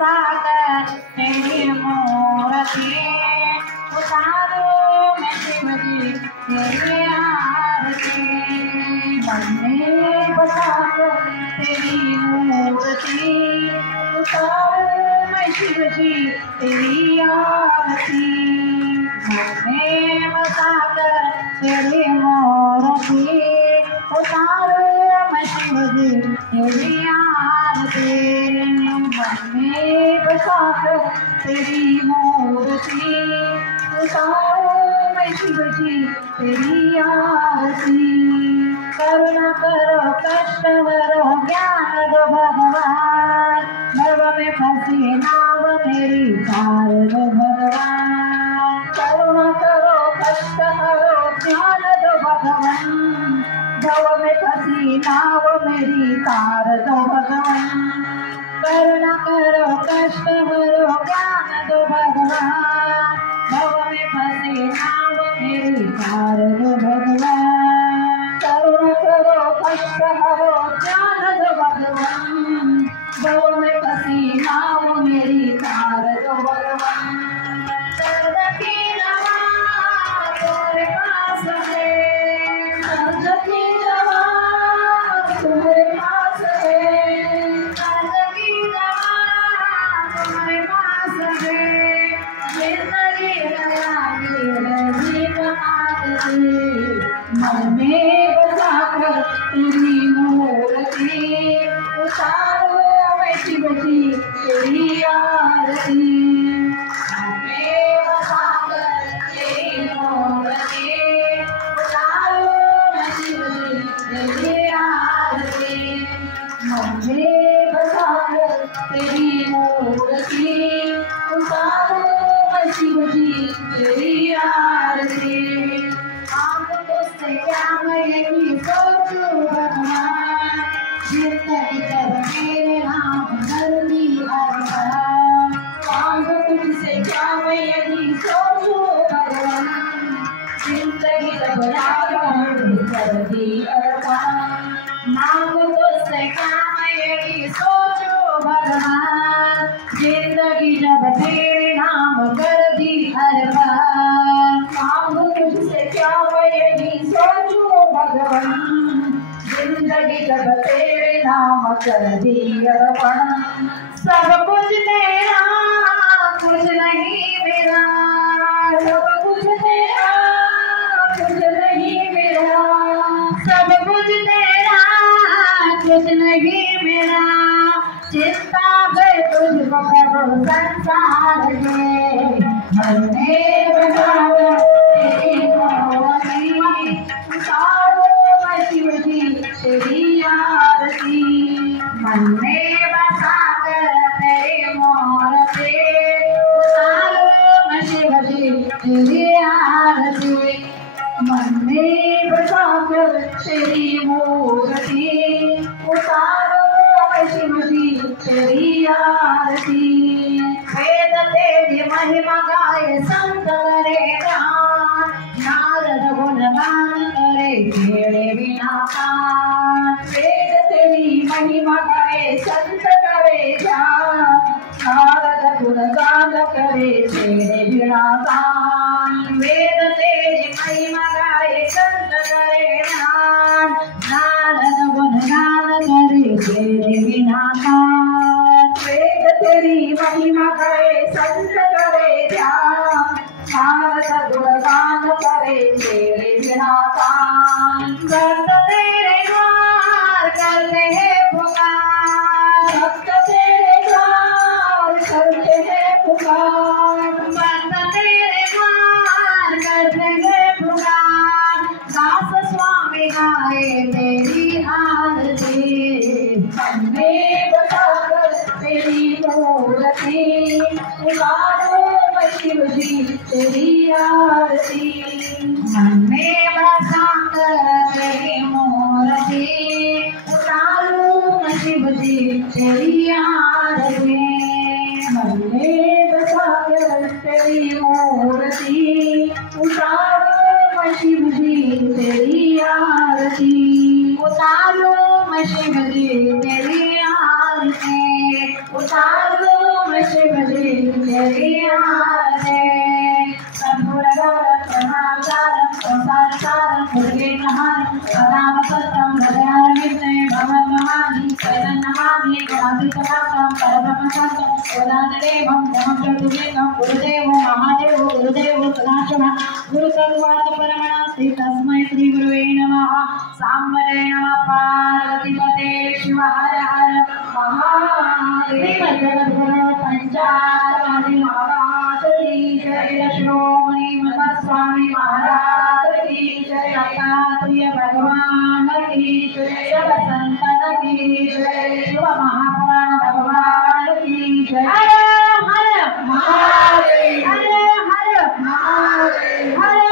बसा कर तेरी मूर्ति उतारूं मैं शिव जी तेरी आरती। मन में बसा कर तेरी मूर्ति उतारूं मैं शिव जी तेरी आरती। मन में बसा कर तेरी मूर्ति उतारूं मैं शिव जी तेरी आरती। मन में बसा कर तेरी मूर्ति उतारूं मैं शिव जी तेरी आरती। करुणा करो कष्ट हरो ज्ञान दो भगवान, भव में फंसी नाव मेरी तार दो भगवान। करुणा करो कष्ट हरो ज्ञान दो भगवान, भव में फंसी नाव मेरी तार दो भगवान। करुणा करो कष्ट हरो ज्ञान दो भगवान, भव में फंसी नाव मेरी तार दो भगवान। करुणा करो कष्ट हरो ज्ञान दो भगवान, भव में फंसी नाव मेरी तार दो भगवान। दर्द की दवा तुम्हारे पास है, दर्द की दवा तुम्हारे पास है, दर्द की दवा तुम्हारे पास है। जिंदगी दया की आरती, मन में बसा कर तेरी मूर्ति उतारूं मैं शिव जी तेरी आरती। मन में बसा कर तेरी मूर्ति उतारूं मैं शिव जी तेरी आरती। मन में बसा कर तेरी मूर्ति उतारूं मैं शिव जी तेरी आरती। क्या मैं यही सोचूं भगवान, जिंदगी जब मेरे नाम धरती अर्पण। मांगो तुझसे क्या मैं यही सोचूं भगवान, जिंदगी जब राम धरती अर्पण। मांगो तुझसे क्या मैं यही सोचूं भगवान, जिंदगी जब तेरे नाम कर दी अर्पण। मांगो तुझसे क्या मैं यही सोचूं भगवान, जिंदगी जब तेरे नाम कर दी अर्पण। सब कुछ तेरा कुछ नहीं मेरा, सब कुछ तेरा कुछ नहीं मेरा, सब कुछ तेरा कुछ नहीं मेरा। चिंता गए तुझको प्रभु संसार के, मन में बसा तेरी मूर्ति उतारूं मैं शिव जी तेरी आरती। मन में बसा कर तेरी मूर्ति उतारूं मैं शिव जी तेरी आरती। मन में बसा कर तेरी मूर्ति उतारूं मैं शिव जी तेरी आरती। वेद तेरी महिमा गाए संत करे गान, नारद गुणगान करे तेरे बिना कान। वेद तेरी महिमा गाए संत करे गान, नारद गुणगान करे तेरे बिना कान। वेद तेरी महिमा गाए संत करे गान, नारद गुणगान करे तेरे बिना कान। वेद तेरी महिमा गाए संत करे ध्यान, नारद गुणगान करे तेरे बिना कान। भक्त तेरे द्वार करते हैं पुकार, भक्त तेरे द्वार करते हैं पुकार, भक्त तेरे द्वार करते हैं पुकार। दास स्वामी गाए तेरी आरती, मन में बसा कर तेरी मूर्ति उतारूं मैं शिव जी तेरी आरती। मन में बसा कर तेरी मूर्ति उतारूं मैं शिव जी तेरी आरती। मन में बसा कर तेरी मूर्ति उतारूं मैं शिव जी तेरी आरती। उतारूं मैं शिव जी तेरी आरती, उतारूं तस्मै श्री गुरुवे नमः सांबरे नमः पार्वतीपते शिव हर हर महादेव जगद्गुरु पंचाचार्य महाराज की जय श्रोमणी स्वामी महाराज की जय दत्तात्रेय भगवान की जय शिव संतन की जय शिव महापुराण भगवान की जय हर हर महादेव हर हर महादेव हर